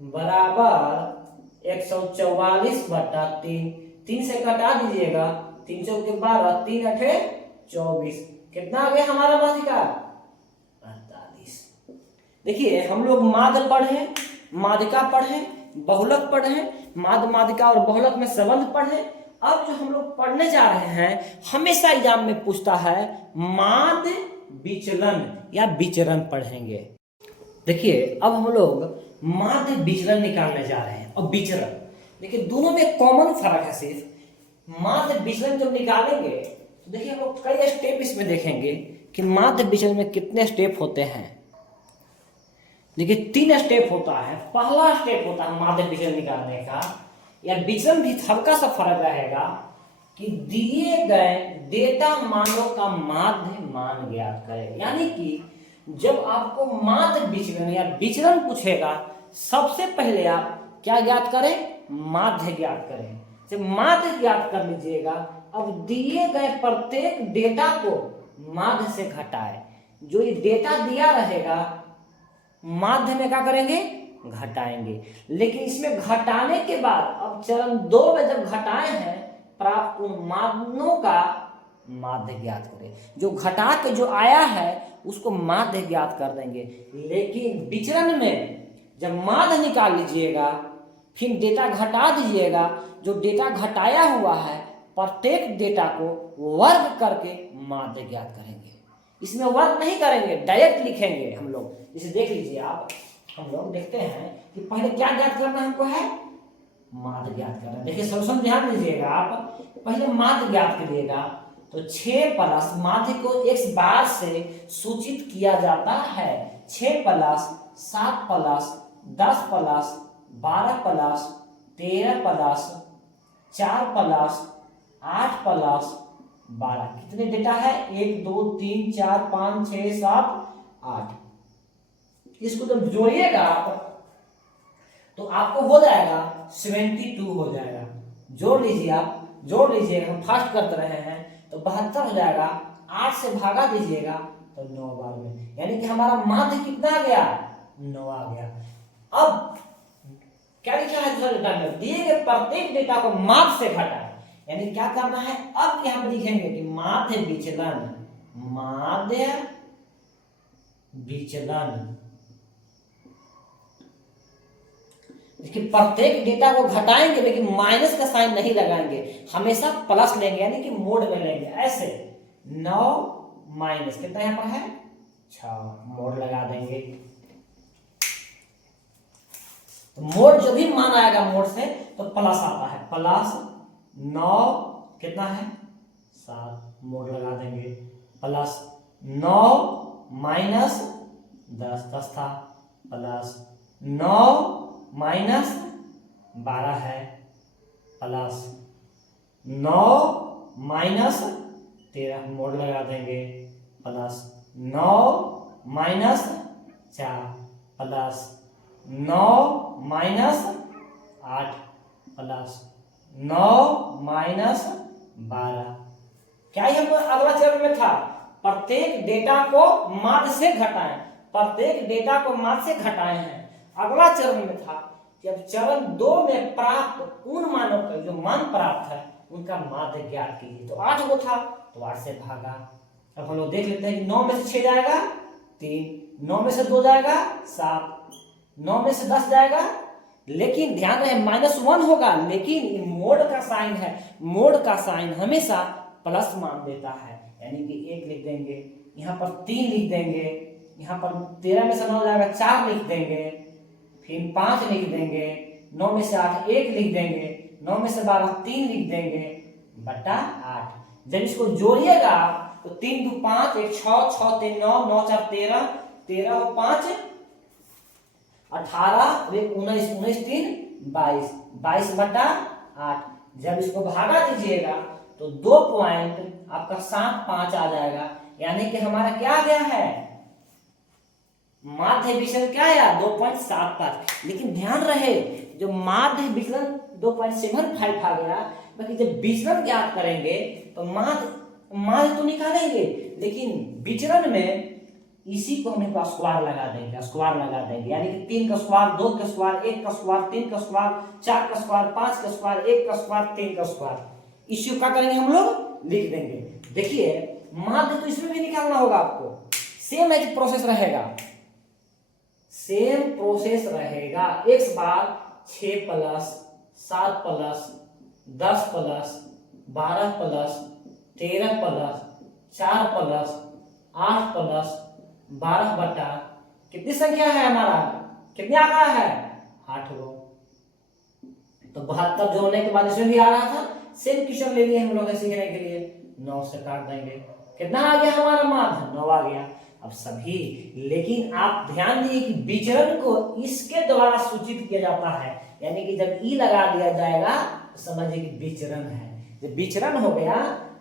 बराबर 144/3, 3 से कटा दीजिएगा, 3 चौके 12, 3 अठे 24, कितना आ गया हमारा माध्यिका 48। देखिए हम लोग माध्य पढ़े, माध्यिका पढ़े, बहुलक पढ़े, माध्य माध्यिका और बहुलक में संबंध पढ़े। अब जो हम लोग पढ़ने जा रहे हैं, हमेशा एग्जाम में पूछता है माध्य विचलन या विचरण पढ़ेंगे। देखिए अब हम लोग माध्य विचलन निकालने जा रहे हैं। और विचरण देखिए दोनों में कॉमन फर्क है, सिर्फ माध्य विचलन जब निकालेंगे तो देखिए हम लोग कई स्टेप इसमें देखेंगे कि माध्य विचलन में कितने स्टेप होते हैं। देखिए 3 स्टेप होता है। पहला स्टेप होता है माध्य विचलन निकालने का, या विचलन भी हल्का सा फर्क रहेगा कि दिए गए डेटा मानों का माध्य मान ज्ञात करें। यानी कि जब आपको माध्य विचलन या विचलन पूछेगा, सबसे पहले आप क्या ज्ञात करें, माध्य ज्ञात करें। जब माध्य ज्ञात कर लीजिएगा, अब दिए गए प्रत्येक डेटा को माध्य से घटाएं। जो ये डेटा दिया रहेगा माध्य में क्या करेंगे, घटाएंगे। लेकिन इसमें घटाने के बाद अब चरण 2 में जब घटाए हैं, प्राप्त उन मानों का माध्य ज्ञात करें। जो घटा के जो आया है उसको माध्य ज्ञात कर देंगे। लेकिन विचरण में जब माध्य निकाल लीजिएगा, फिर डेटा घटा दीजिएगा, जो डेटा घटाया हुआ है प्रत्येक डेटा को वर्ग करके माध्य ज्ञात करेंगे। इसमें वर्ग नहीं करेंगे, डायरेक्ट लिखेंगे हम लोग। जैसे देख लीजिए आप, हम लोग देखते हैं कि पहले क्या ज्ञात करना हमको है, माध्य ज्ञात करना। देखिए सोल्यूशन ध्यान दीजिएगा, आप पहले माध्य ज्ञात करिएगा। तो 6 प्लस माध्य को x बार से सूचित किया जाता है। 6 plus 7 plus 10 plus 12 plus 13 plus 4 plus 8 plus 12, कितने डेटा है 1 2 3 4 5 6 7 8। इसको जब जोड़िएगा आप तो आपको हो जाएगा 72 हो जाएगा। जोड़ लीजिए, आप जोड़ लीजिएगा, हम फास्ट करते रहे हैं तो 72 हो जाएगा। 8 से भागा दीजिएगा तो 9 बार में, यानी कि हमारा माध्य कितना आ गया, 9 आ गया। अब क्या लिखा है दूसरे डेटा में, दिए गए प्रत्येक डेटा को माध्य से घटाएं। यानी क्या करना है, अब यहां पर लिखेंगे कि माध्य विचलन, माध्य विचलन। देखिए प्रत्येक डेटा को घटाएंगे लेकिन माइनस का साइन नहीं लगाएंगे, हमेशा प्लस लेंगे, यानी कि मोड में लेंगे। ऐसे 9 माइनस कितना यहां पर है 6, मोड लगा देंगे। तो मोड जो भी मान आएगा मोड से तो प्लस आता है, प्लस 9 कितना है 7, मोड लगा देंगे। प्लस 9 माइनस 10 था, प्लस 9 माइनस 12 है, प्लस 9 माइनस 13, मोड लगा देंगे। Plus 9 minus 4, plus 9 minus 8, plus 9 minus 12। क्या ही हमको अगला चरण में था, प्रत्येक डेटा को माध्य से घटाएं। प्रत्येक डेटा को माध्य से घटाए हैं। अगला चरण में था जब चरण 2 में प्राप्त उन मानों का जो मान प्राप्त है उनका माध्य ज्ञात कीजिए। तो 8 को था तो 8 से भागा। अब हम लोग देख लेते हैं कि 9 में से 6 जाएगा 3, 9 में से 2 जाएगा 7, 9 में से 10 जाएगा। लेकिन ध्यान रहे -1 होगा, लेकिन मोड का साइन है, मोड का साइन हमेशा प्लस मान देता है। यानी कि 1 लिख देंगे, यहाँ पर 3 लिख देंगे, यहाँ पर 13 में से 9 जाएगा 4 लिख देंगे, फिर 5 लिख देंगे, 9 में से 8 1 लिख देंगे, 9 में से 12 3 लिख देंगे बटा 8। जब इसको जोड़िएगा तो 3 2 5, 1 6, 6 3 9, 9 4 13, 13 और 5 18, 19, 19 3 22, 22 बटा 8। जब इसको भागा दीजिएगा तो 2.75 आ जाएगा, यानी कि हमारा क्या आ गया है, माध्य विचलन क्या आया 2.75। लेकिन ध्यान रहे जो माध्य विचलन 2.75 आ गया, बाकी जब विचलन ज्ञात करेंगे तो माध्य तो निकालेंगे, लेकिन विचलन में इसी को हम स्क्वायर लगा देंगे, स्क्वायर लगा देंगे, यानी कि 3 का स्क्वायर, 2 का स्क्वायर, 1 का स्क्वायर, 3 का स्क्वायर, 4 का स्क्वायर, 5 का स्क्वायर, 1 का स्क्वायर, 3 का स्क्वायर, इसी को क्या करेंगे हम लोग लिख देंगे। देखिए माध्य तो इसमें भी निकालना होगा आपको, सेम एक प्रोसेस रहेगा, सेम प्रोसेस रहेगा। x बार 6 plus 7 plus 10 plus 12 plus 13 plus 4 plus 8 plus 12 बटा कितनी संख्या है हमारा, कितने आ रहा है 8 गो। तो 72 जोड़ने के बाद इसमें भी आ रहा था, सेम क्वेश्चन ले लिए हम लोग सीखने के लिए, 9 से काट देंगे, कितना आ गया हमारा माध्य 9 आ गया। अब सभी, लेकिन आप ध्यान दिए कि विचरण को इसके द्वारा सूचित किया जाता है, यानी कि जब ई लगा दिया जाएगा तो समझिए कि विचरण है। जब विचरण हो गया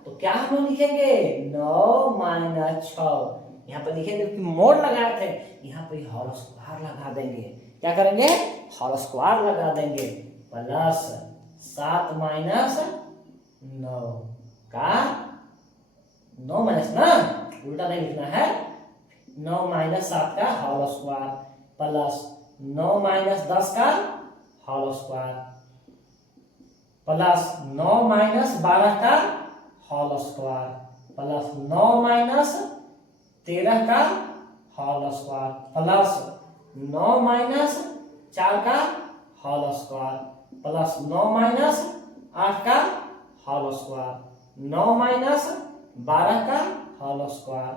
तो क्या हम लोग लिखेंगे 9 माइनस 6, यहाँ पर लिखेंगे कि मोड लगाए थे, यहाँ पर होल स्क्वायर लगा देंगे, क्या करेंगे होल स्क्वायर लगा देंगे, प्लस 7 माइनस 9 का 9 माइनस ना, उल्टा नहीं लिखना है, 9 माइनस 7 का होल स्क्वायर प्लस 9 माइनस 10 का होल स्क्वायर प्लस 9 माइनस 12 का होल स्क्वायर प्लस 9 माइनस 13 का होल स्क्वायर प्लस 9 माइनस 4 का होल स्क्वायर प्लस 9 माइनस 8 का होल स्क्वायर 9 माइनस 12 का होल स्क्वायर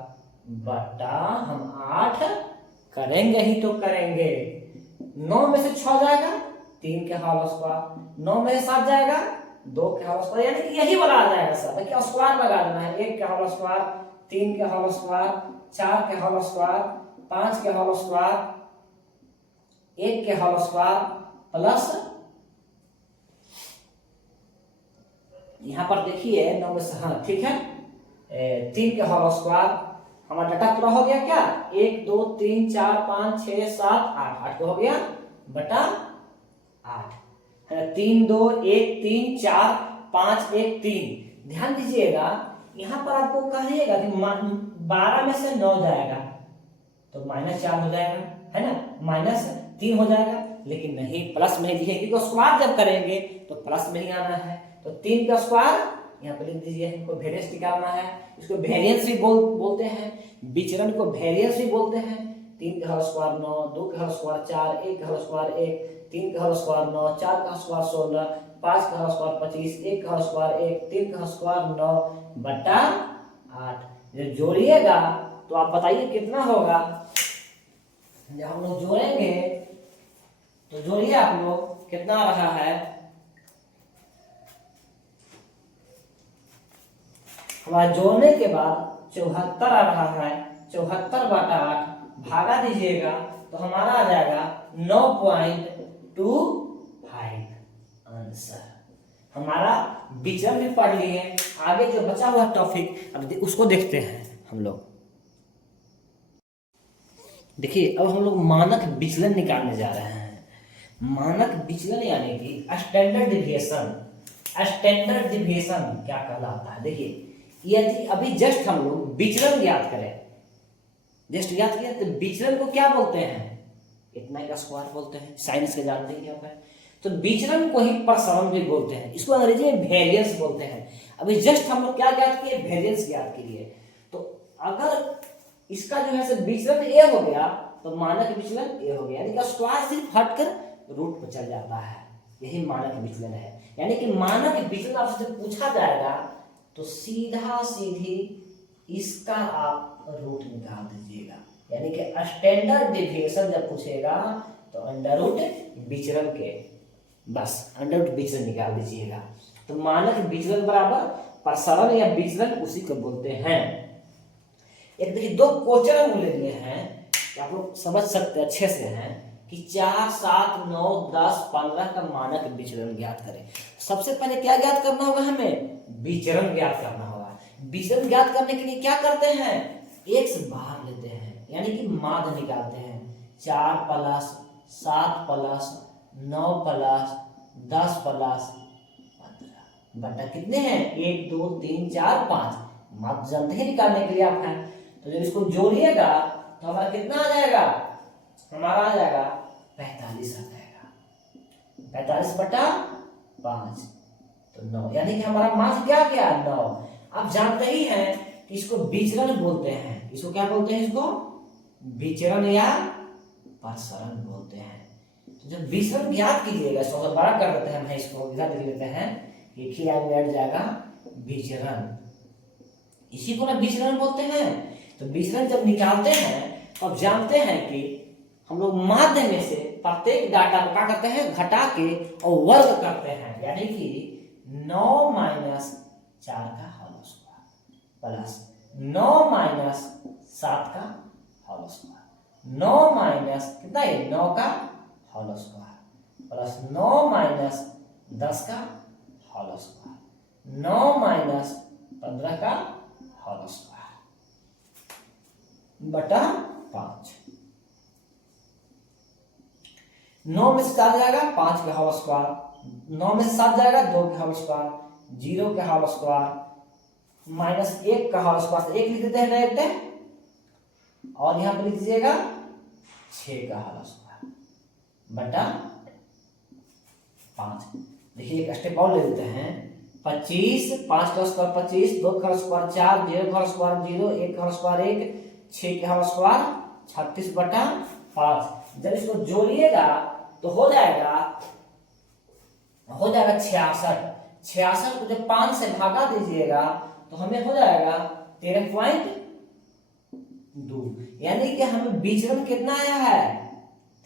बटा हम 8 करेंगे ही तो करेंगे, 9 में से 6 जाएगा 3 के होल स्क्वायर, 9 में से 7 जाएगा 2 के होल स्क्वायर, यानी कि यही वाला आ जाएगा सर, देखिए स्क्वायर लगा देना है, 1 के होल स्क्वायर, 3 के होल स्क्वायर, 4 के होल स्क्वायर, 5 के होल स्क्वायर, 1 के होल स्क्वायर प्लस यहाँ पर देखिए 9 में से, हाँ ठीक है, 3 के होल स्क्वायर, हमारा डाटा पूरा हो गया क्या, 1 2 3 4 5 6 7 8, 8 को हो गया बटा 8 है, 3 2 1 3 4 5 1 3। ध्यान दीजिएगा यहाँ पर आपको कहिएगा कि 12 में से 9 जाएगा तो -4 हो जाएगा, है ना, -3 हो जाएगा, लेकिन नहीं प्लस में ही लिखेंगे, क्योंकि स्क्वायर जब करेंगे तो प्लस में ही आना है। तो 3 का स्क्वायर यहाँ पे लिख दीजिए, हमको वेरिएंस निकालना है, इसको वेरिएंस भी बोलते हैं, विचरण को वेरिएंस भी बोलते हैं। 3 का होल स्क्वायर 9, 2 का होल स्क्वायर 4, 1 का होल स्क्वायर 1, 3 का होल स्क्वायर 9, 4 का स्क्वायर 16, 5 का होल स्क्वायर 25, 1 का होल स्क्वायर 1, 3 का होल स्क्वायर 9 बटा 8। जब जोड़िएगा तो आप बताइए कितना होगा, जब हम लोग जोड़ेंगे तो जोड़िए आप लोग, कितना आ रहा है, हमारा जोड़ने के बाद 74 आ रहा है, 74 बटा 8 भागा दीजिएगा तो हमारा आ जाएगा 9.25 आंसर। हमारा विचरण भी पढ़ लिए, आगे जो बचा हुआ टॉपिक अब उसको देखते हैं हम लोग। देखिए अब हम लोग मानक विचलन निकालने जा रहे हैं। मानक विचलन यानी कि स्टैंडर्ड डिविएशन। स्टैंडर्ड डिविएशन क्या कहलाता है, देखिए यदि अभी जस्ट हम लोग विचलन ज्ञात करें, जस्ट याद किया तो विचलन को क्या बोलते हैं, इतना का स्क्वायर बोलते हैं, साइंस के जानते हैं क्या है। तो विचलन को ही प्रसरण भी बोलते हैं, इसको अंग्रेजी में वेरिएंस बोलते हैं। अभी जस्ट हम लोग क्या ज्ञात किए, वेरिएंस ज्ञात किए। तो अगर इसका जो है विचलन ए हो गया तो मानक विचलन ए हो गया, यानी कि स्क्वायर सिर्फ हटकर रूट पर चल जाता है, यही मानक विचलन है। यानी कि मानक विचलन आपसे जब पूछा जाएगा तो सीधा सीधी इसका आप रूट निकाल दीजिएगा, यानी कि स्टैंडर्ड डिविएशन जब पूछेगा तो अंडर रूट विचलन के, बस अंडर रूट विचलन निकाल दीजिएगा। तो मानक विचलन बराबर प्रसरण या विचलन उसी को बोलते हैं। एक देखिए दो गोचर मूल्य दिए हैं, आप लोग समझ सकते हैं अच्छे से हैं कि 4, 7, 9, 10, 15 का मानक विचलन ज्ञात करें। सबसे पहले क्या ज्ञात करना होगा, हमें विचरण ज्ञात करना होगा। विचरण ज्ञात करने के लिए क्या करते हैं, एक्स बाहर लेते हैं, यानी कि माध्य निकालते हैं। 4 प्लस 7 प्लस 9 प्लस 10 प्लस 15 बटा कितने हैं, 1, 2, 3, 4, 5। माध्य जानते ही निकालने के लिए आप हैं, तो जब इसको जोड़िएगा तो हमारा कितना आ जाएगा, हमारा आ जाएगा 45 आ जाएगा। 45 बटा 5 तो 9, यानी कि हमारा माध्य क्या क्या 9। आप जानते ही हैं कि इसको विचरण बोलते हैं। इसको क्या बोलते हैं, इसको विचरण या प्रसरण बोलते हैं। तो जब विचरण ज्ञात कीजिएगा, इसको बड़ा कर देते हैं, इसको इधर लिख लेते हैं, एक ही लाइन में बैठ जाएगा विचरण। इसी को ना विचरण बोलते हैं। तो विचरण जब निकालते हैं तो आप जानते हैं कि हम लोग माध्य में से प्रत्येक डाटा को क्या करते हैं, घटा के और वर्ग करते हैं, यानी कि 9 माइनस 4 का होल स्क्वायर प्लस 9 माइनस 7 का होल स्क्वायर, 9 माइनस कितना है 9 का होल स्क्वायर प्लस 9 माइनस 10 का होल स्क्वायर, 9 माइनस 15 का होल स्क्वायर बटा 5। 9 में से 4 जाएगा 5 का होल स्क्वायर, 9 में से 7 जाएगा 2 का होल स्क्वायर, 0 का होल स्क्वायर माइनस 1 का होल स्क्वायर, 1 लिख देते हैं डायरेक्ट, और यहां पर लिख दीजिएगा 6 का होल स्क्वायर बटा 5। देखिए एक स्टेप और ले लेते हैं, 25, 5 का स्क्वायर 25, 2 का स्क्वायर 4, 0 का स्क्वायर 0, 1 का स्क्वायर 1, 6 का स्क्वायर 36 बटा 5। जब इसको जोड़िएगा तो हो जाएगा 66। 66 को जब 5 से भागा दीजिएगा तो हमें हो जाएगा 13.2, यानी कि हमें विचरण कितना आया है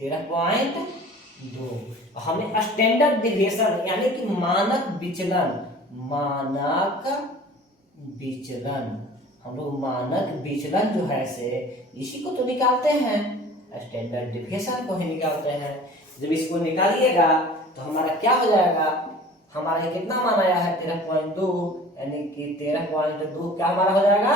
13.2। हमें स्टैंडर्ड डिविएशन यानी कि मानक विचलन, हम लोग मानक विचलन जो है से इसी को तो निकालते हैं, स्टैंडर्ड डिविएशन को ही निकालते हैं। जब इसको निकालिएगा तो हमारा क्या हो जाएगा, हमारा कितना मान आया है 13.2, यानी कि 13.2 क्या हमारा हो जाएगा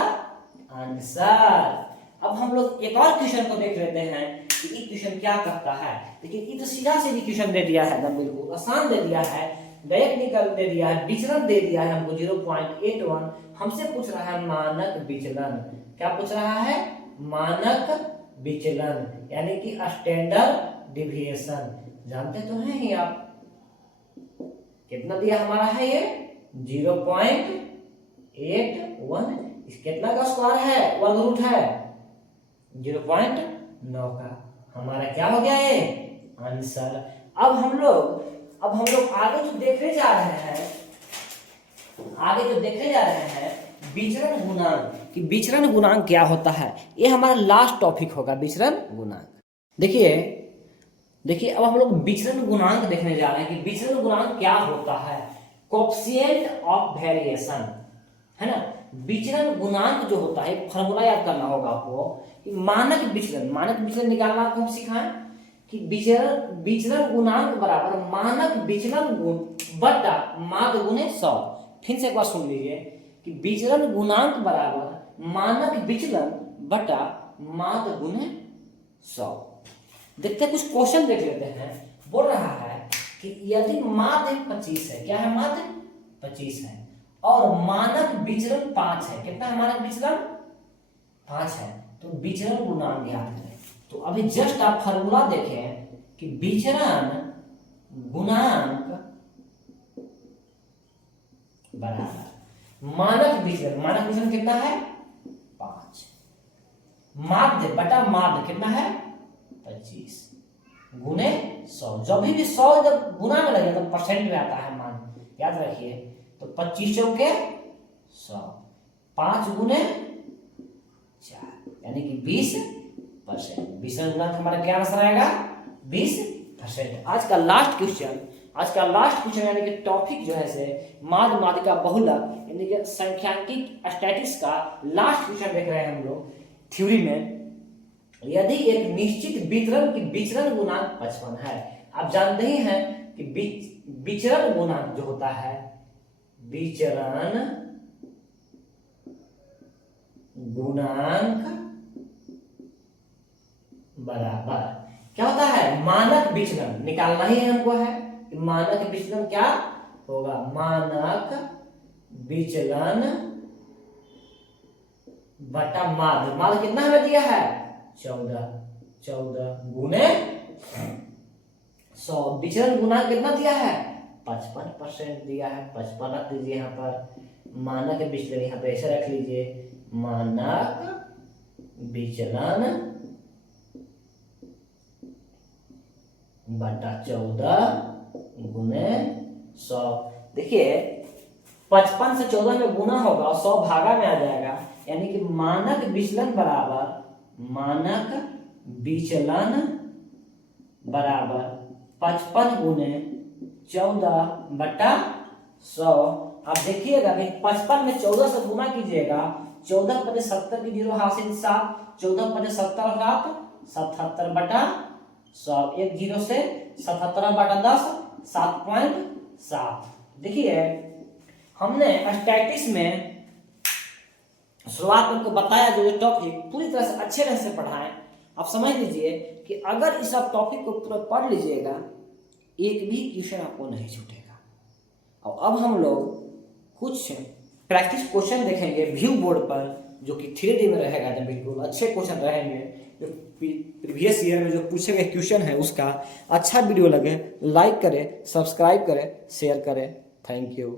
आंसर। अब हम लोग एक और क्वेश्चन को देख लेते हैं कि ये क्वेश्चन क्या कहता है। देखिए ये तो सीधा सीधी क्वेश्चन दे दिया है, एकदम बिल्कुल आसान दे दिया है, डायरेक्ट निकल दे दिया है, विचलन दे दिया है हमको 0.81। हमसे पूछ रहा है मानक विचलन, क्या पूछ रहा है मानक विचलन, यानी कि स्टैंडर्ड डिविएशन। जानते तो हैं ही आप, कितना दिया हमारा है ये 0.81, इस कितना का स्क्वायर है, वर्ग रूट है 0.9 का, हमारा क्या हो गया ये आंसर। अब हम लोग आगे जो देखने जा रहे हैं विचरण गुणांक, कि विचरण गुणांक क्या होता है, ये हमारा लास्ट टॉपिक होगा विचरण गुणांक। देखिए अब हम लोग विचरण गुणांक देखने जा रहे हैं कि विचरण गुणांक क्या होता है। कोएफिशिएंट ऑफ वेरिएशन है ना, विचरण गुणांक जो होता है फॉर्मूला याद करना होगा आपको कि मानक विचलन निकालना आपको हम सिखाएं कि विचरण गुणांक बराबर मानक विचलन गुण बटा माध्य गुणे 100। फिर से एक बार सुन लीजिए कि विचरण गुणांक बराबर मानक विचलन बटा माध्य गुणे 100। देखते हैं कुछ क्वेश्चन देख लेते हैं। बोल रहा है कि यदि माध्य 25 है, क्या है माध्य 25 है और मानक विचलन 5 है, कितना है मानक विचलन 5 है, तो विचरण गुणांक ज्ञात करें। तो अभी जस्ट आप फार्मूला देखें कि विचरण गुणांक बराबर मानक विचलन कितना है 5, माध्य बटा माध्य कितना है 25 गुणे 100। जब भी 100 जब गुना में लगे तो परसेंट में आता है मान, याद रखिए। तो 25 चौके 100, 5 गुने 4 यानी कि 20%। विचरण गुणांक हमारा क्या आंसर आएगा 20%। आज का लास्ट क्वेश्चन यानी कि टॉपिक जो है से माध्य माध्यिका बहुलक यानी कि सांख्यिकी स्टैटिस्टिक्स का लास्ट क्वेश्चन देख रहे हैं हम लोग थ्योरी में, यदि एक निश्चित वितरण की विचरण गुणांक 55 है, आप जानते ही हैं कि विचरण गुणांक जो होता है, विचरण गुणांक बराबर क्या होता है, मानक विचलन। निकालना ही हमको है कि मानक विचलन क्या होगा, मानक विचलन बटा माध्य। माध्य कितना हमें दिया है, 14 गुने 100। विचलन गुणांक कितना दिया है, 55% दिया है। 55 रख दीजिए यहाँ पर। मानक विचलन यहाँ पे ऐसे रख लीजिए, मानक विचलन बटा 14 गुने 100। देखिए 55 से 14 में गुना होगा और 100 भागा में आ जाएगा, यानी कि मानक विचलन बराबर, मानक विचलन बराबर 55 गुने 14 बटा 100। आप देखिएगा कि 55 में 14 से गुना कीजिएगा, 14 पचे 70 की 0 हासिल 7, 14 पचे 70 7, 77 बटा 100। एक 0 से 77 बटा 10, 7.7। देखिए हमने स्टैटिस्टिक्स में शुरुआत में आपको बताया, जो टॉपिक पूरी तरह से अच्छे ढंग से पढ़ाएं। आप समझ लीजिए कि अगर इस सब टॉपिक को पूरा पढ़ लीजिएगा, एक भी क्वेश्चन आपको नहीं छूटेगा। और अब हम लोग कुछ प्रैक्टिस क्वेश्चन देखेंगे व्यू बोर्ड पर, जो कि 3D में रहेगा, जब बिल्कुल अच्छे क्वेश्चन रहेंगे। जो प्रीवियस ईयर में जो पूछे गए क्वेश्चन है उसका अच्छा वीडियो लगे, लाइक करें, सब्सक्राइब करें, शेयर करें। Thank you.